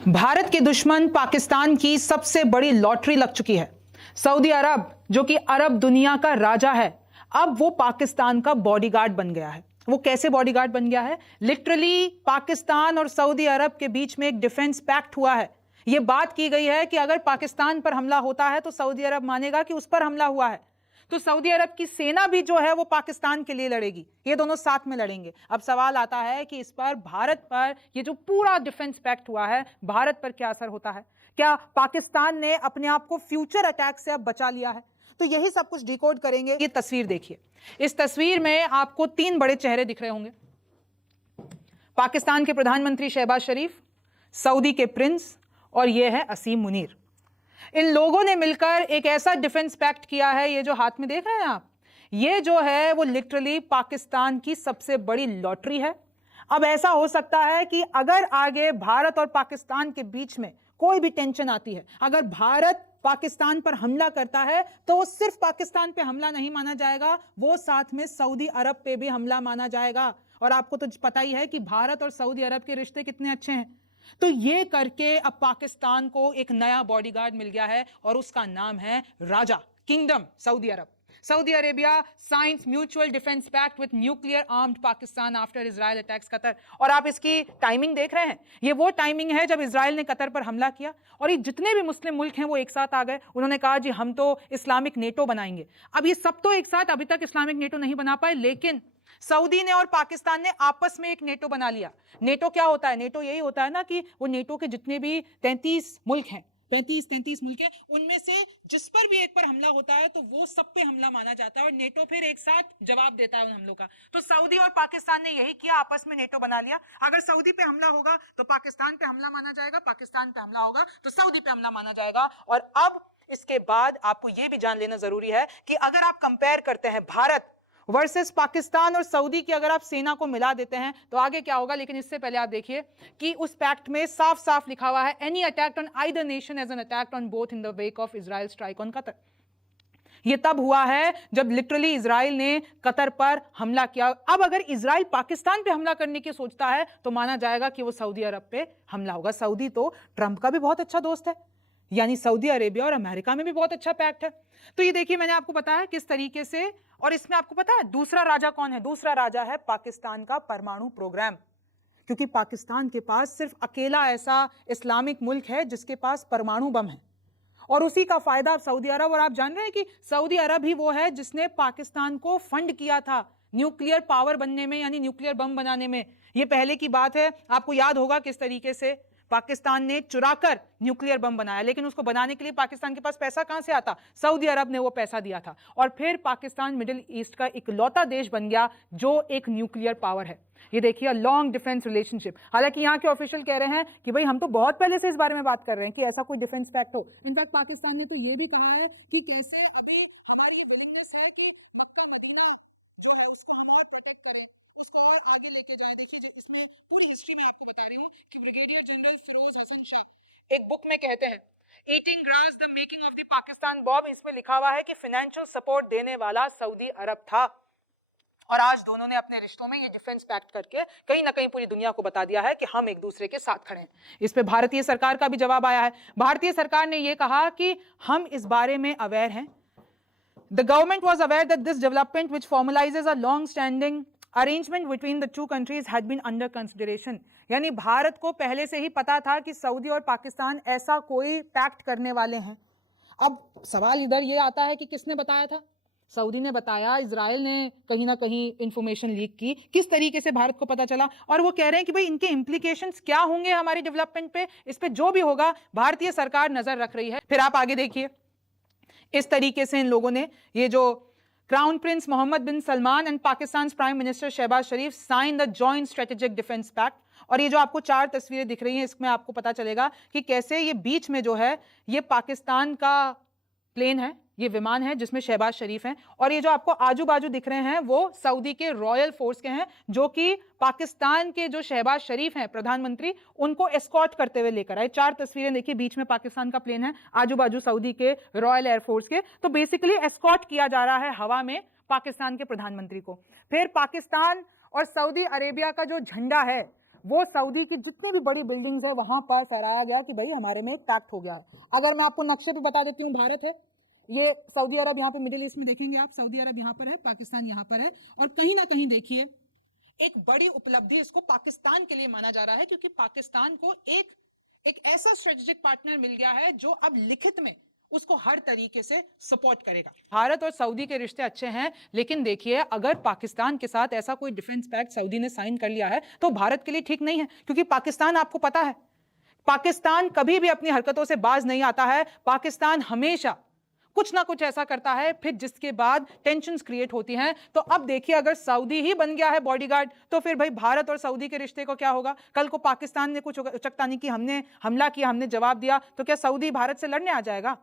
भारत के दुश्मन पाकिस्तान की सबसे बड़ी लॉटरी लग चुकी है। सऊदी अरब, जो कि अरब दुनिया का राजा है, अब वो पाकिस्तान का बॉडीगार्ड बन गया है। वो कैसे बॉडीगार्ड बन गया है? लिटरली पाकिस्तान और सऊदी अरब के बीच में एक डिफेंस पैक्ट हुआ है। यह बात की गई है कि अगर पाकिस्तान पर हमला होता है तो सऊदी अरब मानेगा कि उस पर हमला हुआ है, तो सऊदी अरब की सेना भी जो है वो पाकिस्तान के लिए लड़ेगी। ये दोनों साथ में लड़ेंगे। अब सवाल आता है कि इस पर भारत पर ये जो पूरा डिफेंस पैक्ट हुआ है, भारत पर क्या असर होता है? क्या पाकिस्तान ने अपने आप को फ्यूचर अटैक से अब बचा लिया है? तो यही सब कुछ डिकोड करेंगे। ये तस्वीर देखिए। इस तस्वीर में आपको तीन बड़े चेहरे दिख रहे होंगे। पाकिस्तान के प्रधानमंत्री शहबाज शरीफ, सऊदी के प्रिंस और यह है असीम मुनीर। इन लोगों ने मिलकर एक ऐसा डिफेंस पैक्ट किया है। ये जो हाथ में देख रहे हैं आप, ये जो है वो लिटरली पाकिस्तान की सबसे बड़ी लॉटरी है। अब ऐसा हो सकता है कि अगर आगे भारत और पाकिस्तान के बीच में कोई भी टेंशन आती है, अगर भारत पाकिस्तान पर हमला करता है, तो वो सिर्फ पाकिस्तान पे हमला नहीं माना जाएगा, वो साथ में सऊदी अरब पे भी हमला माना जाएगा। और आपको तो पता ही है कि भारत और सऊदी अरब के रिश्ते कितने अच्छे हैं। तो ये करके अब पाकिस्तान को एक नया बॉडीगार्ड मिल गया है और उसका नाम है राजा, kingdom Saudi Arab. Saudi Arabia signs mutual defence pact with nuclear armed Pakistan after Israel attacks Qatar. और आप इसकी टाइमिंग देख रहे हैं, ये वो टाइमिंग है जब इजराइल ने कतर पर हमला किया और ये जितने भी मुस्लिम मुल्क हैं वो एक साथ आ गए। उन्होंने कहा जी हम तो इस्लामिक नेटो बनाएंगे। अब ये सब तो एक साथ अभी तक इस्लामिक नेटो नहीं बना पाए, लेकिन सऊदी ने और पाकिस्तान ने आपस में एक नेटो बना लिया। नेटो क्या होता है? नेटो यही होता है ना कि वो नेटो के जितने भी 33 मुल्क हैं, 33 मुल्क हैं, उनमें से जिस पर भी एक पर हमला होता है तो वो सब पे हमला माना जाता है और नेटो फिर एक साथ जवाब देता है उन हमलों का। तो सऊदी और पाकिस्तान ने यही किया, आपस में नेटो बना लिया। अगर सऊदी पे हमला होगा तो पाकिस्तान पे हमला माना जाएगा, पाकिस्तान पे हमला होगा तो सऊदी पे हमला माना जाएगा। और अब इसके बाद आपको यह भी जान लेना जरूरी है कि अगर आप कंपेयर करते हैं भारत वर्सेस पाकिस्तान और सऊदी की, अगर आप सेना को मिला देते हैं तो आगे क्या होगा। लेकिन इससे पहले आप देखिए कि उस पैक्ट में साफ साफ लिखा हुआ है, any attack on either nation as an attack on both in the wake of Israel strike on Qatar. यह तब हुआ है जब लिटरली इजराइल ने कतर पर हमला किया। अब अगर इजराइल पाकिस्तान पे हमला करने की सोचता है तो माना जाएगा कि वो सऊदी अरब पे हमला होगा। सऊदी तो ट्रंप का भी बहुत अच्छा दोस्त है, यानी सऊदी अरेबिया और अमेरिका में भी बहुत अच्छा पैक्ट है। तो ये देखिए, मैंने आपको बताया किस तरीके से। और इसमें आपको पता है दूसरा राजा कौन है? दूसरा राजा है पाकिस्तान का परमाणु प्रोग्राम, क्योंकि पाकिस्तान के पास सिर्फ अकेला ऐसा इस्लामिक मुल्क है जिसके पास परमाणु बम है और उसी का फायदा सऊदी अरब। और आप जान रहे हैं कि सऊदी अरब ही वो है जिसने पाकिस्तान को फंड किया था न्यूक्लियर पावर बनने में, यानी न्यूक्लियर बम बनाने में। यह पहले की बात है, आपको याद होगा किस तरीके से पाकिस्तान ने चुराकर न्यूक्लियर बम बनाया, लेकिन उसको बनाने के लिए पाकिस्तान के पास पैसा कहां से आता? सऊदी अरब ने वो पैसा दिया था और फिर पाकिस्तान मिडिल ईस्ट का इकलौता देश बन गया जो एक न्यूक्लियर पावर है। ये देखिए, लॉन्ग डिफेंस रिलेशनशिप। हालांकि यहाँ के ऑफिशियल कह रहे हैं कि भाई हम तो बहुत पहले से इस बारे में बात कर रहे हैं कि ऐसा कोई डिफेंस पैक्ट हो। इनफैक्ट पाकिस्तान ने तो ये भी कहा है कि कैसे अभी हमारी ये विलिंगनेस है कि मक्का मदीना जो है उसको हम और प्रोटेक्ट करें, उसको और आगे लेके जाए। देखिए इसमें पूरी हिस्ट्री में आपको बता रही हूँ कि ब्रिगेडियर जनरल फिरोज हसन शाह एक बुक में कहते हैं, eating grass the making of the Pakistan Bob, इसमें लिखा हुआ है कि फाइनेंशियल सपोर्ट देने वाला सऊदी अरब था। और आज दोनों ने अपने रिश्तों में ये डिफेंस पैक्ट करके कहीं ना कहीं पूरी दुनिया को बता दिया है कि हम एक दूसरे के साथ खड़े हैं। इस पे भारतीय सरकार का भी जवाब आया है। भारतीय सरकार ने यह कहा कि हम इस बारे में अवेयर हैं। The government was aware that this development, which formalizes a long-standing arrangement between the two countries, had been under consideration. यानी भारत को पहले से ही पता था कि सऊदी और पाकिस्तान ऐसा कोई पैक्ट करने वाले हैं। अब सवाल इधर ये आता है कि किसने बताया था? सऊदी ने बताया, इजराइल ने कहीं ना कहीं इंफॉर्मेशन लीक की। किस तरीके से भारत को पता चला? और वो कह रहे हैं कि भाई इनके इंप्लीकेशंस क्या होंगे हमारी डेवलपमेंट पे, इस पे जो भी होगा भारतीय सरकार नजर रख रही है। फिर आप आगे देखिए, इस तरीके से इन लोगों ने, ये जो crown prince Mohammed bin Salman and Pakistan prime minister Shehbaz Sharif sign the joint strategic defence pact. और ये जो आपको 4 तस्वीरें दिख रही हैं, इसमें आपको पता चलेगा कि कैसे ये बीच में जो है ये पाकिस्तान का प्लेन है, ये विमान है जिसमें शहबाज शरीफ हैं, और ये जो आपको आजू बाजू दिख रहे हैं वो सऊदी के रॉयल फोर्स के हैं, जो कि पाकिस्तान के जो शहबाज शरीफ हैं प्रधानमंत्री, उनको एस्कॉर्ट करते हुए लेकर आए। 4 तस्वीरें देखिए, बीच में पाकिस्तान का प्लेन है, आजू बाजू सऊदी के रॉयल एयरफोर्स के। तो बेसिकली एस्कॉर्ट किया जा रहा है हवा में पाकिस्तान के प्रधानमंत्री को। फिर पाकिस्तान और सऊदी अरेबिया का जो झंडा है वो सऊदी की जितनी भी बड़ी बिल्डिंग्स है वहां पर फहराया गया कि भाई हमारे में एक पैक्ट हो गया है। अगर मैं आपको नक्शे पे बता देती हूँ, भारत है, ये सऊदी अरब यहाँ पे मिडिल ईस्ट में देखेंगे आप, सऊदी अरब यहाँ पर है, पाकिस्तान यहाँ पर है, और कहीं ना कहीं देखिए एक बड़ी उपलब्धि इसको पाकिस्तान के लिए माना जा रहा है, क्योंकि पाकिस्तान को एक ऐसा स्ट्रेटेजिक पार्टनर मिल गया है जो अब लिखित में उसको हर तरीके से सपोर्ट करेगा। भारत और सऊदी के रिश्ते अच्छे हैं, लेकिन देखिए अगर पाकिस्तान के साथ ऐसा कोई डिफेंस पैक्ट सऊदी ने साइन कर लिया है तो भारत के लिए ठीक नहीं है, क्योंकि पाकिस्तान, आपको पता है, पाकिस्तान कभी भी अपनी हरकतों से बाज नहीं आता है। पाकिस्तान हमेशा कुछ ना कुछ ऐसा करता है फिर जिसके बाद टेंशन्स क्रिएट होती हैं। तो अब देखिए अगर सऊदी ही बन गया है बॉडीगार्ड, तो फिर भाई भारत और सऊदी के रिश्ते को क्या होगा? कल को पाकिस्तान ने कुछ उचकतानी की, हमने हमला किया, हमने जवाब दिया, तो क्या सऊदी भारत से लड़ने आ जाएगा?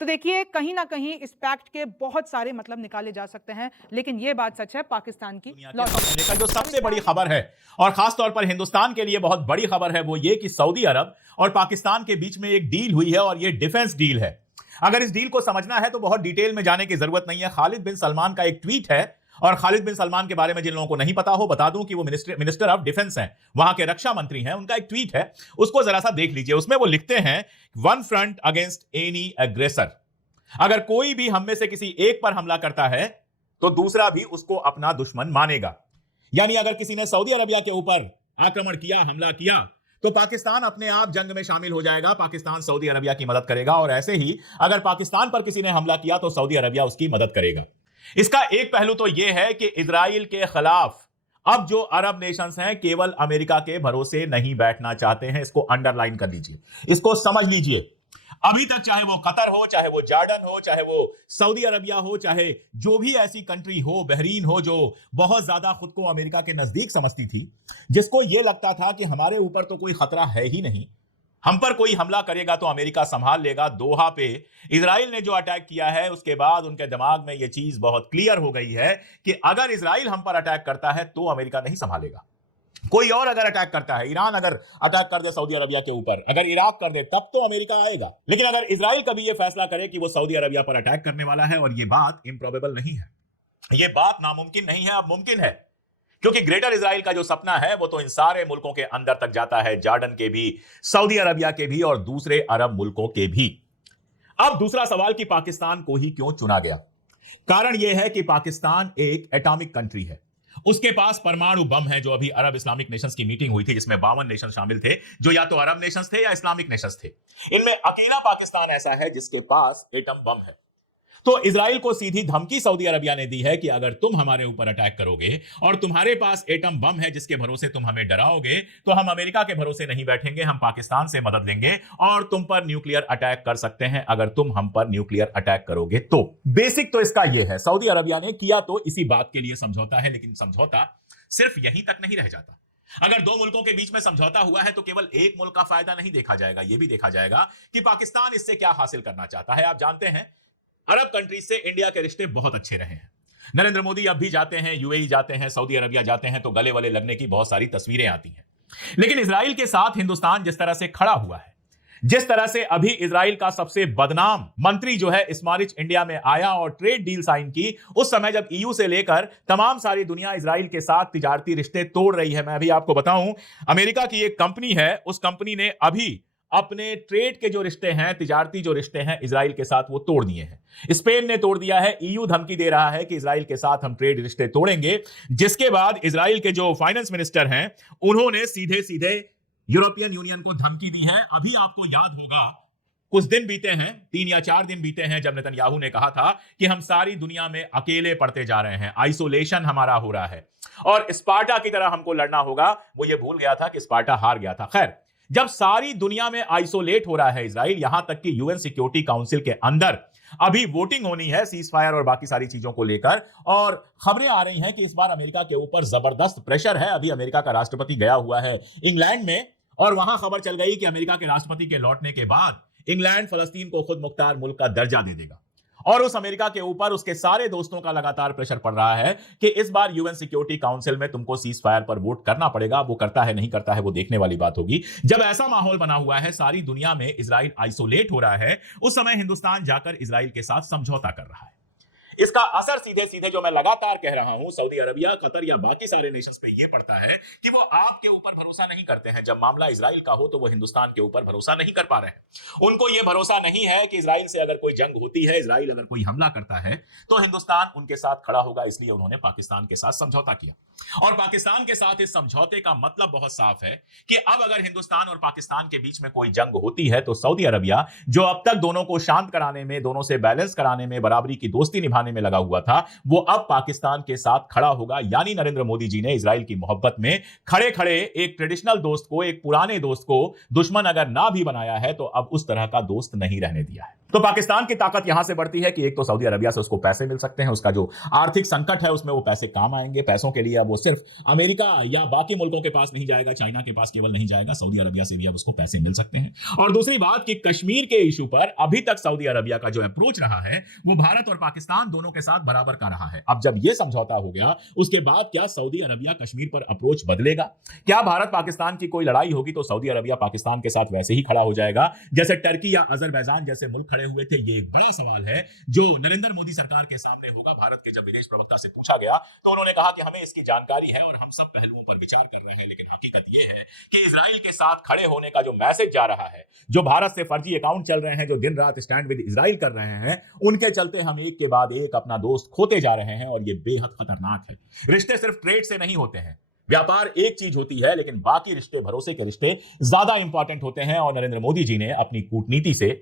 तो देखिए कहीं ना कहीं इस पैक्ट के बहुत सारे मतलब निकाले जा सकते हैं, लेकिन यह बात सच है पाकिस्तान की का जो सबसे बड़ी खबर है और खास तौर पर हिंदुस्तान के लिए बहुत बड़ी खबर है वो ये कि सऊदी अरब और पाकिस्तान के बीच में एक डील हुई है और ये डिफेंस डील है। अगर इस डील को समझना है तो बहुत डिटेल में जाने की जरूरत नहीं है। खालिद बिन सलमान का एक ट्वीट है, और खालिद बिन सलमान के बारे में जिन लोगों को नहीं पता हो बता दूं कि वो मिनिस्टर ऑफ डिफेंस हैं, वहां के रक्षा मंत्री हैं। उनका एक ट्वीट है, उसको जरा सा देख लीजिए। उसमें वो लिखते हैं, one front against any aggressor. अगर कोई भी हम में से किसी एक पर हमला करता है तो दूसरा भी उसको अपना दुश्मन मानेगा। यानी अगर किसी ने सऊदी अरबिया के ऊपर आक्रमण किया, हमला किया, तो पाकिस्तान अपने आप जंग में शामिल हो जाएगा, पाकिस्तान सऊदी अरबिया की मदद करेगा। और ऐसे ही अगर पाकिस्तान पर किसी ने हमला किया तो सऊदी अरबिया उसकी मदद करेगा। इसका एक पहलू तो यह है कि इजराइल के खिलाफ अब जो अरब नेशंस हैं केवल अमेरिका के भरोसे नहीं बैठना चाहते हैं। इसको अंडरलाइन कर लीजिए, इसको समझ लीजिए। अभी तक चाहे वो कतर हो, चाहे वो जॉर्डन हो, चाहे वो सऊदी अरबिया हो, चाहे जो भी ऐसी कंट्री हो, बहरीन हो, जो बहुत ज्यादा खुद को अमेरिका के नजदीक समझती थी, जिसको यह लगता था कि हमारे ऊपर तो कोई खतरा है ही नहीं, हम पर कोई हमला करेगा तो अमेरिका संभाल लेगा। दोहा पे इजराइल ने जो अटैक किया है उसके बाद उनके दिमाग में यह चीज बहुत क्लियर हो गई है कि अगर इजराइल हम पर अटैक करता है तो अमेरिका नहीं संभालेगा। कोई और अगर अटैक करता है, ईरान अगर अटैक कर दे सऊदी अरबिया के ऊपर, अगर इराक कर दे, तब तो अमेरिका आएगा। लेकिन अगर इजराइल कभी यह फैसला करे कि वो सऊदी अरबिया पर अटैक करने वाला है, और यह बात इम्प्रोबेबल नहीं है, यह बात नामुमकिन नहीं है, अब मुमकिन है, क्योंकि ग्रेटर इजराइल का जो सपना है वो तो इन सारे मुल्कों के अंदर तक जाता है, जॉर्डन के भी, सऊदी अरबिया के भी और दूसरे अरब मुल्कों के भी। अब दूसरा सवाल कि पाकिस्तान को ही क्यों चुना गया? कारण यह है कि पाकिस्तान एक एटॉमिक कंट्री है, उसके पास परमाणु बम है। जो अभी अरब इस्लामिक नेशंस की मीटिंग हुई थी जिसमें 52 नेशन शामिल थे, जो या तो अरब नेशंस थे या इस्लामिक नेशंस थे, इनमें अकेला पाकिस्तान ऐसा है जिसके पास एटम बम है। तो इजराइल को सीधी धमकी सऊदी अरबिया ने दी है कि अगर तुम हमारे ऊपर अटैक करोगे और तुम्हारे पास एटम बम है जिसके भरोसे तुम हमें डराओगे, तो हम अमेरिका के भरोसे नहीं बैठेंगे, हम पाकिस्तान से मदद लेंगे और तुम पर न्यूक्लियर अटैक कर सकते हैं अगर तुम हम पर न्यूक्लियर अटैक करोगे तो। बेसिक तो इसका यह है। सऊदी अरबिया ने किया तो इसी बात के लिए समझौता है, लेकिन समझौता सिर्फ यहीं तक नहीं रह जाता। अगर दो मुल्कों के बीच में समझौता हुआ है तो केवल एक मुल्क का फायदा नहीं देखा जाएगा, यह भी देखा जाएगा कि पाकिस्तान इससे क्या हासिल करना चाहता है। आप जानते हैं अरब कंट्रीज से इंडिया के रिश्ते बहुत अच्छे रहे हैं। नरेंद्र मोदी अब भी जाते हैं, यूएई जाते हैं, सऊदी अरबिया जाते हैं तो गले वाले लगने की बहुत सारी तस्वीरें आती हैं। लेकिन इजराइल के साथ हिंदुस्तान जिस तरह से खड़ा हुआ है, जिस तरह से अभी इजराइल का सबसे बदनाम मंत्री जो है स्मोट्रिच इंडिया में आया और ट्रेड डील साइन की, उस समय जब ईयू से लेकर तमाम सारी दुनिया इजराइल के साथ तिजारती रिश्ते तोड़ रही है। मैं अभी आपको बताऊं, अमेरिका की एक कंपनी है, उस कंपनी ने अभी अपने ट्रेड के जो रिश्ते हैं, तिजारती जो रिश्ते हैं इजराइल के साथ, वो तोड़ दिए हैं। स्पेन ने तोड़ दिया है, ईयू धमकी दे रहा है कि इजराइल के साथ हम ट्रेड रिश्ते तोड़ेंगे, जिसके बाद इजराइल के जो फाइनेंस मिनिस्टर हैं उन्होंने सीधे सीधे यूरोपियन यूनियन को धमकी दी है। अभी आपको याद होगा कुछ दिन बीते हैं, 3 या 4 दिन बीते हैं, जब नेतन्याहू ने कहा था कि हम सारी दुनिया में अकेले पड़ते जा रहे हैं, आइसोलेशन हमारा हो रहा है और स्पार्टा की तरह हमको लड़ना होगा। वो ये भूल गया था कि स्पार्टा हार गया था। खैर, जब सारी दुनिया में आइसोलेट हो रहा है इजराइल, यहां तक कि यूएन सिक्योरिटी काउंसिल के अंदर अभी वोटिंग होनी है सीज फायर और बाकी सारी चीजों को लेकर, और खबरें आ रही हैं कि इस बार अमेरिका के ऊपर जबरदस्त प्रेशर है। अभी अमेरिका का राष्ट्रपति गया हुआ है इंग्लैंड में और वहां खबर चल गई कि अमेरिका के राष्ट्रपति के लौटने के बाद इंग्लैंड फलस्तीन को खुद मुख्तार मुल्क का दर्जा दे देगा। और उस अमेरिका के ऊपर उसके सारे दोस्तों का लगातार प्रेशर पड़ रहा है कि इस बार यूएन सिक्योरिटी काउंसिल में तुमको सीज फायर पर वोट करना पड़ेगा। वो करता है नहीं करता है वो देखने वाली बात होगी। जब ऐसा माहौल बना हुआ है, सारी दुनिया में इजराइल आइसोलेट हो रहा है, उस समय हिंदुस्तान जाकर इजराइल के साथ समझौता कर रहा है। इसका असर सीधे सीधे जो मैं लगातार कह रहा हूं सऊदी अरबिया, कतर या बाकी सारे नेशंस पे ये पड़ता है कि वो आपके ऊपर भरोसा नहीं करते हैं। जब मामला इजराइल का हो तो वो हिंदुस्तान के ऊपर भरोसा नहीं कर पा रहे हैं। उनको ये भरोसा नहीं है कि इजराइल से अगर कोई जंग होती है, इजराइल अगर कोई हमला करता है तो हिंदुस्तान उनके साथ खड़ा होगा। इसलिए उन्होंने पाकिस्तान के साथ समझौता किया और पाकिस्तान के साथ इस समझौते का मतलब बहुत साफ है कि अब अगर हिंदुस्तान और पाकिस्तान के बीच में कोई जंग होती है तो सऊदी अरबिया, जो अब तक दोनों को शांत कराने में, दोनों से बैलेंस कराने में, बराबरी की दोस्ती निभाने में लगा हुआ था, वो अब पाकिस्तान के साथ खड़ा होगा। यानी नरेंद्र मोदी जी ने इजराइल की मोहब्बत में खड़े खड़े एक ट्रेडिशनल दोस्त को, एक पुराने दोस्त को दुश्मन अगर ना भी बनाया है तो अब उस तरह का दोस्त नहीं रहने दिया है। तो पाकिस्तान की ताकत यहां से बढ़ती है कि एक तो सऊदी अरबिया से उसको पैसे मिल सकते हैं, उसका जो आर्थिक संकट है उसमें वो पैसे काम आएंगे। पैसों के लिए अब वो सिर्फ अमेरिका या बाकी मुल्कों के पास नहीं जाएगा, चाइना के पास केवल नहीं जाएगा, सऊदी अरबिया से भी अब उसको पैसे मिल सकते हैं। और दूसरी बात कि कश्मीर के इशू पर अभी तक सऊदी अरबिया का जो अप्रोच रहा है वो भारत और पाकिस्तान दोनों के साथ बराबर का रहा है। अब जब यह समझौता हो गया उसके बाद क्या सऊदी अरबिया कश्मीर पर अप्रोच बदलेगा? क्या भारत पाकिस्तान की कोई लड़ाई होगी तो सऊदी अरबिया पाकिस्तान के साथ वैसे ही खड़ा हो जाएगा जैसे टर्की या अजरबैजान जैसे मुल्क खड़े हुए थे? ये एक बड़ा सवाल है जो नरेंद्र मोदी सरकार के सामने होगा। भारत के जब विदेश प्रवक्ता से पूछा गया तो उन्होंने कहा कि हमें इसकी जानकारी है और हम सब पहलुओं पर विचार कर रहे हैं, लेकिन हकीकत यह है कि इजराइल के साथ खड़े होने का जो मैसेज जा रहा है, जो भारत से फर्जी अकाउंट चल रहे हैं, जो दिन रात स्टैंड विद इजराइल कर रहे हैं, उनके चलते हम एक के बाद एक अपना दोस्त खोते जा रहे हैं और यह बेहद खतरनाक है। रिश्ते सिर्फ ट्रेड से नहीं होते हैं, व्यापार एक चीज होती है, लेकिन बाकी रिश्ते, भरोसे के रिश्ते ज्यादा इंपॉर्टेंट होते हैं और नरेंद्र मोदी जी ने अपनी कूटनीति से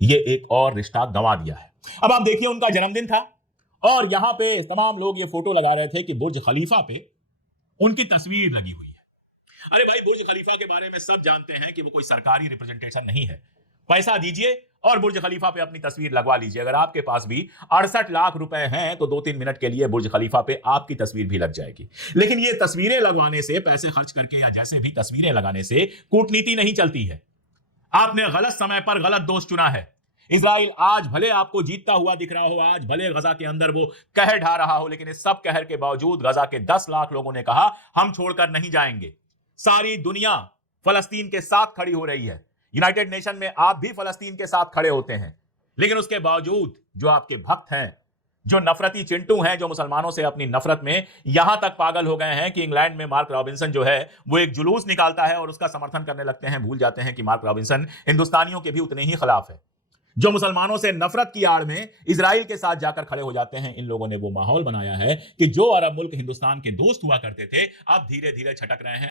ये एक और रिश्ता गंवा दिया है। अब आप देखिए, उनका जन्मदिन था और यहां पे तमाम लोग ये फोटो लगा रहे थे कि बुर्ज खलीफा पे उनकी तस्वीर लगी हुई है। अरे भाई, बुर्ज खलीफा के बारे में सब जानते हैं कि वो कोई सरकारी रिप्रेजेंटेशन नहीं है। पैसा दीजिए और बुर्ज खलीफा पे अपनी तस्वीर लगवा लीजिए। अगर आपके पास भी 68 लाख रुपए हैं तो 2-3 मिनट के लिए बुर्ज खलीफा पे आपकी तस्वीर भी लग जाएगी। लेकिन ये तस्वीरें लगवाने से, पैसे खर्च करके या जैसे भी तस्वीरें लगाने से कूटनीति नहीं चलती है। आपने गलत समय पर गलत दोस्त चुना है। इजराइल आज भले आपको जीतता हुआ दिख रहा हो, आज भले गजा के अंदर वो कहर ढा रहा हो, लेकिन इस सब कहर के बावजूद गजा के 10 लाख लोगों ने कहा हम छोड़कर नहीं जाएंगे। सारी दुनिया फलस्तीन के साथ खड़ी हो रही है। यूनाइटेड नेशन में आप भी फलस्तीन के साथ खड़े होते हैं, लेकिन उसके बावजूद जो आपके भक्त हैं, जो नफरती चिंटू हैं, जो मुसलमानों से अपनी नफरत में यहां तक पागल हो गए हैं कि इंग्लैंड में मार्क रॉबिन्सन जो है वो एक जुलूस निकालता है और उसका समर्थन करने लगते हैं, भूल जाते हैं कि मार्क रॉबिन्सन हिंदुस्तानियों के भी उतने ही खिलाफ है। जो मुसलमानों से नफरत की आड़ में इजराइल के साथ जाकर खड़े हो जाते हैं, इन लोगों ने वो माहौल बनाया है कि जो अरब मुल्क हिंदुस्तान के दोस्त हुआ करते थे अब धीरे धीरे छटक रहे हैं।